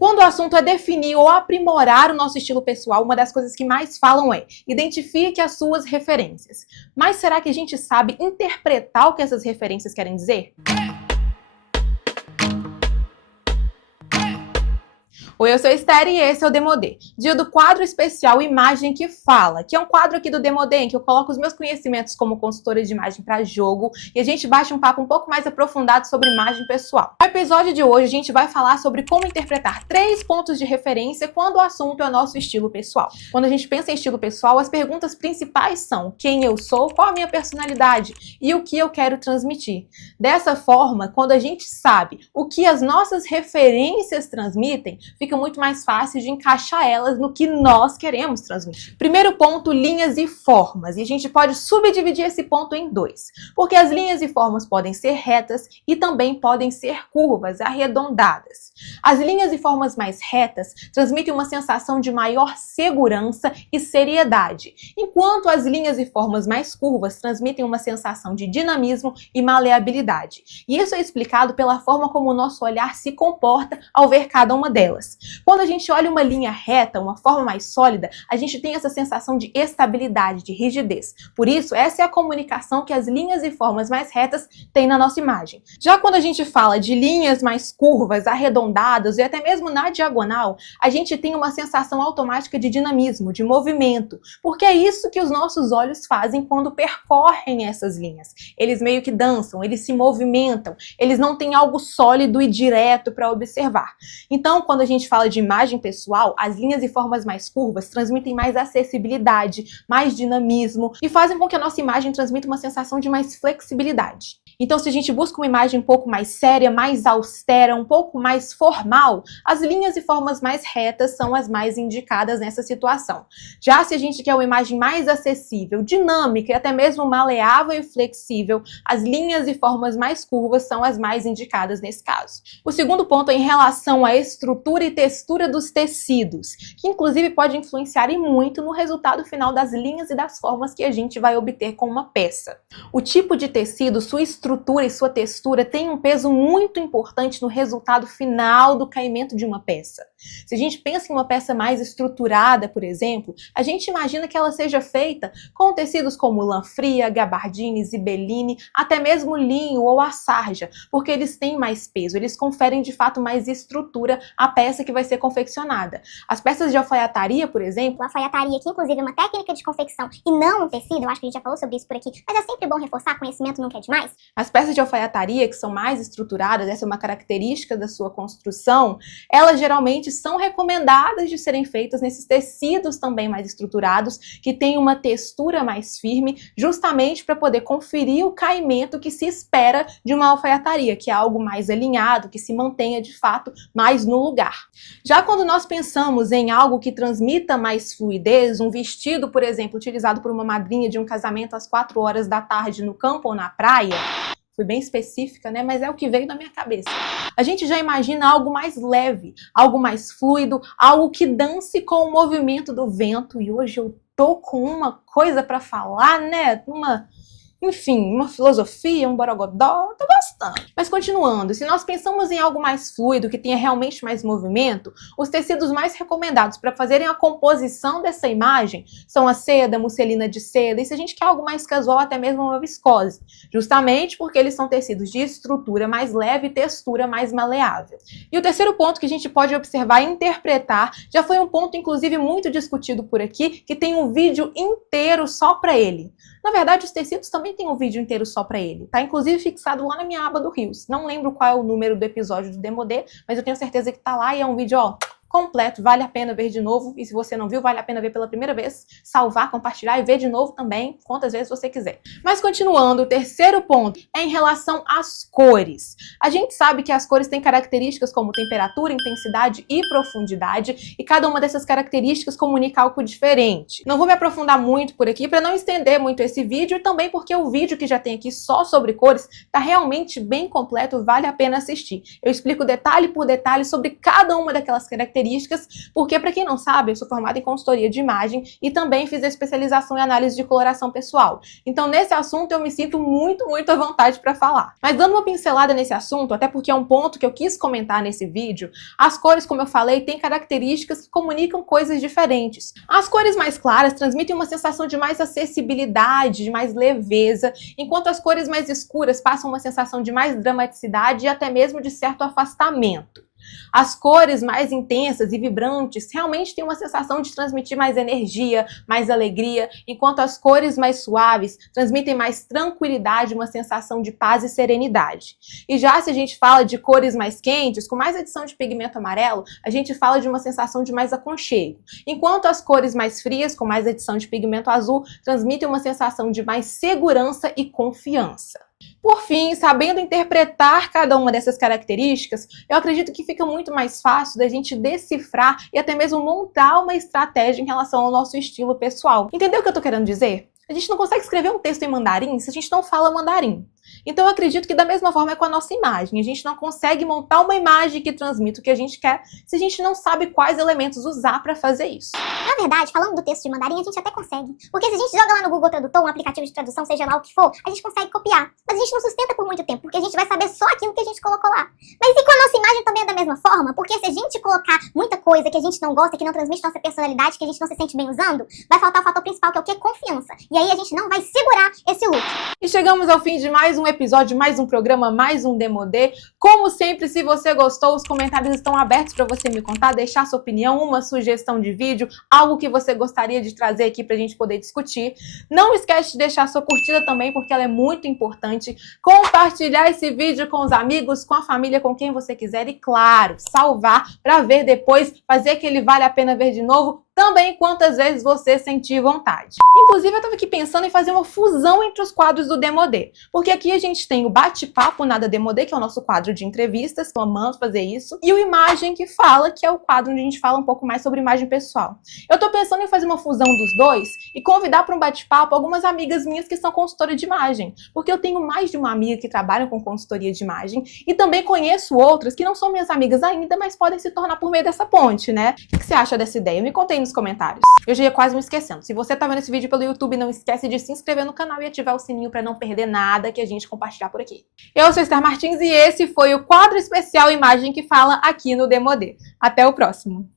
Quando o assunto é definir ou aprimorar o nosso estilo pessoal, uma das coisas que mais falam é: identifique as suas referências. Mas será que a gente sabe interpretar o que essas referências querem dizer? Oi, eu sou a Esther e esse é o Demodê, dia do quadro especial Imagem que Fala, que é um quadro aqui do Demodê em que eu coloco os meus conhecimentos como consultora de imagem para jogo e a gente bate um papo um pouco mais aprofundado sobre imagem pessoal. No episódio de hoje a gente vai falar sobre como interpretar 3 pontos de referência quando o assunto é o nosso estilo pessoal. Quando a gente pensa em estilo pessoal, as perguntas principais são: quem eu sou, qual a minha personalidade e o que eu quero transmitir. Dessa forma, quando a gente sabe o que as nossas referências transmitem, fica muito mais fácil de encaixar elas no que nós queremos transmitir. Primeiro ponto, linhas e formas. E a gente pode subdividir esse ponto em 2. Porque as linhas e formas podem ser retas e também podem ser curvas, arredondadas. As linhas e formas mais retas transmitem uma sensação de maior segurança e seriedade, enquanto as linhas e formas mais curvas transmitem uma sensação de dinamismo e maleabilidade. E isso é explicado pela forma como o nosso olhar se comporta ao ver cada uma delas. Quando a gente olha uma linha reta, uma forma mais sólida, a gente tem essa sensação de estabilidade, de rigidez. Por isso, essa é a comunicação que as linhas e formas mais retas têm na nossa imagem. Já quando a gente fala de linhas mais curvas, arredondadas e até mesmo na diagonal, a gente tem uma sensação automática de dinamismo, de movimento, porque é isso que os nossos olhos fazem quando percorrem essas linhas. Eles meio que dançam, eles se movimentam, eles não têm algo sólido e direto para observar. Então, quando a gente fala de imagem pessoal, as linhas e formas mais curvas transmitem mais acessibilidade, mais dinamismo e fazem com que a nossa imagem transmita uma sensação de mais flexibilidade. Então, se a gente busca uma imagem um pouco mais séria, mais austera, um pouco mais formal, as linhas e formas mais retas são as mais indicadas nessa situação. Já se a gente quer uma imagem mais acessível, dinâmica e até mesmo maleável e flexível, as linhas e formas mais curvas são as mais indicadas nesse caso. O segundo ponto é em relação à estrutura e textura dos tecidos, que inclusive pode influenciar e muito no resultado final das linhas e das formas que a gente vai obter com uma peça. O tipo de tecido, sua estrutura e sua textura tem um peso muito importante no resultado final do caimento de uma peça. Se a gente pensa em uma peça mais estruturada, por exemplo, a gente imagina que ela seja feita com tecidos como lã fria, gabardine, zibeline, até mesmo linho ou a sarja, porque eles têm mais peso, eles conferem de fato mais estrutura à peça que vai ser confeccionada. As peças de alfaiataria, por exemplo, a alfaiataria, que inclusive é uma técnica de confecção e não um tecido, eu acho que a gente já falou sobre isso por aqui, mas é sempre bom reforçar, conhecimento nunca é demais. As peças de alfaiataria que são mais estruturadas, essa é uma característica da sua construção, elas geralmente são recomendadas de serem feitas nesses tecidos também mais estruturados, que têm uma textura mais firme, justamente para poder conferir o caimento que se espera de uma alfaiataria, que é algo mais alinhado, que se mantenha de fato mais no lugar. Já quando nós pensamos em algo que transmita mais fluidez, um vestido, por exemplo, utilizado por uma madrinha de um casamento às 4 horas da tarde no campo ou na praia, fui bem específica, né? Mas é o que veio na minha cabeça. A gente já imagina algo mais leve, algo mais fluido, algo que dance com o movimento do vento. E hoje eu tô com uma coisa para falar, né? Enfim, uma filosofia, um borogodó, tô gostando. Mas continuando, se nós pensamos em algo mais fluido, que tenha realmente mais movimento, os tecidos mais recomendados para fazerem a composição dessa imagem são a seda, a musselina de seda, e se a gente quer algo mais casual, até mesmo uma viscose, justamente porque eles são tecidos de estrutura mais leve e textura mais maleável. E o terceiro ponto que a gente pode observar e interpretar, já foi um ponto inclusive muito discutido por aqui, que tem um vídeo inteiro só para ele. Na verdade, os tecidos também têm um vídeo inteiro só para ele. Tá inclusive fixado lá na minha aba do Reels. Não lembro qual é o número do episódio do Demodê, mas eu tenho certeza que tá lá e é um vídeo, ó, completo, vale a pena ver de novo, e se você não viu, vale a pena ver pela primeira vez, salvar, compartilhar e ver de novo também, quantas vezes você quiser. Mas continuando, o terceiro ponto é em relação às cores. A gente sabe que as cores têm características como temperatura, intensidade e profundidade, e cada uma dessas características comunica algo diferente. Não vou me aprofundar muito por aqui para não estender muito esse vídeo, e também porque o vídeo que já tem aqui só sobre cores tá realmente bem completo, vale a pena assistir. Eu explico detalhe por detalhe sobre cada uma daquelas características características, porque, para quem não sabe, eu sou formada em consultoria de imagem e também fiz a especialização em análise de coloração pessoal. Então, nesse assunto, eu me sinto muito à vontade para falar. Mas dando uma pincelada nesse assunto, até porque é um ponto que eu quis comentar nesse vídeo, as cores, como eu falei, têm características que comunicam coisas diferentes. As cores mais claras transmitem uma sensação de mais acessibilidade, de mais leveza, enquanto as cores mais escuras passam uma sensação de mais dramaticidade e até mesmo de certo afastamento. As cores mais intensas e vibrantes realmente têm uma sensação de transmitir mais energia, mais alegria, enquanto as cores mais suaves transmitem mais tranquilidade, uma sensação de paz e serenidade. E já se a gente fala de cores mais quentes, com mais adição de pigmento amarelo, a gente fala de uma sensação de mais aconchego, enquanto as cores mais frias, com mais adição de pigmento azul, transmitem uma sensação de mais segurança e confiança. Por fim, sabendo interpretar cada uma dessas características, eu acredito que fica muito mais fácil da gente decifrar e até mesmo montar uma estratégia em relação ao nosso estilo pessoal. Entendeu o que eu tô querendo dizer? A gente não consegue escrever um texto em mandarim se a gente não fala mandarim. Então eu acredito que da mesma forma é com a nossa imagem. A gente não consegue montar uma imagem que transmita o que a gente quer se a gente não sabe quais elementos usar para fazer isso. Na verdade, falando do texto de mandarim, a gente até consegue. Porque se a gente joga lá no Google Tradutor, um aplicativo de tradução, seja lá o que for, a gente consegue copiar. Mas a gente não sustenta por muito tempo, porque a gente vai saber só aquilo que a gente colocou lá. Mas e com a nossa imagem também é da mesma forma? Porque se a gente colocar muita coisa que a gente não gosta, que não transmite nossa personalidade, que a gente não se sente bem usando, vai faltar o fator principal, que é o quê? Confiança. E aí a gente não vai segurar esse look. E chegamos ao fim de mais um episódio, mais um programa, mais um Demodê. Como sempre, se você gostou, os comentários estão abertos para você me contar, deixar sua opinião, uma sugestão de vídeo, algo que você gostaria de trazer aqui pra gente poder discutir. Não esquece de deixar sua curtida também, porque ela é muito importante. Compartilhar esse vídeo com os amigos, com a família, com quem você quiser e, claro, salvar para ver depois, fazer que ele vale a pena ver de novo, também quantas vezes você sentir vontade. Inclusive, eu tava aqui pensando em fazer uma fusão entre os quadros do Demodê, porque aqui a gente tem o Bate-Papo Nada Demodê, que é o nosso quadro de entrevistas, tô amando fazer isso, e o Imagem que Fala, que é o quadro onde a gente fala um pouco mais sobre imagem pessoal. Eu tô pensando em fazer uma fusão dos dois e convidar para um bate-papo algumas amigas minhas que são consultoras de imagem, porque eu tenho mais de uma amiga que trabalha com consultoria de imagem e também conheço outras que não são minhas amigas ainda, mas podem se tornar por meio dessa ponte, né? O que você acha dessa ideia? Me conta aí nos comentários. Eu já ia quase me esquecendo. Se você tá vendo esse vídeo pelo YouTube, não esquece de se inscrever no canal e ativar o sininho para não perder nada que a gente compartilhar por aqui. Eu sou Esther Martins e esse foi o quadro especial Imagem que Fala aqui no Demodê. Até o próximo!